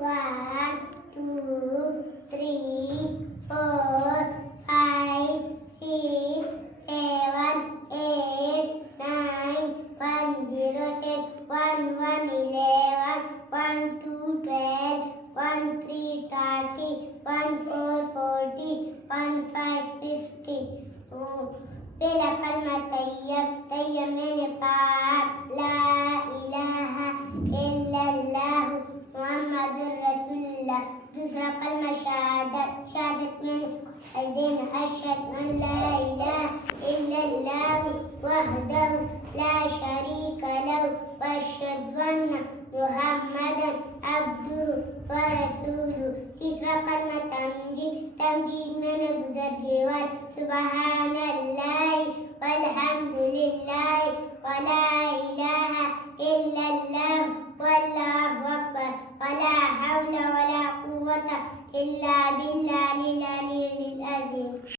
1, 2, 3, 4, 5, 6, 7, 8, 9, 1, 0, 10, 1, 1, 11, 1, 2, 12, 1, 3, 30, 1, 4, 40, 1, 5, 50. पहला कलमा तैयब, तैयब मैंने पाक, ला इलाहा इल्लल्लाह मुहम्मदुर रसूलुल्लाह। दूसरा कलमा शहादत, शहादत मैंने दिन अशहदु अन ला इलाहा इल्लल्लाह वहदहु ला शरीका लहु व अशहदु अन्ना मुहम्मदन अब्दुहु व रसूलुहु। तीसरा कलमा तमजीद, तमजीद मैंने बुजुर्गवार, सुबहानल्लाह वल्हम्दुलिल्लाह वला इलाहा इल्लल्लाह वल्लाहु अकबर वला हौला वला कुव्वता इल्ला बिल्लाहिल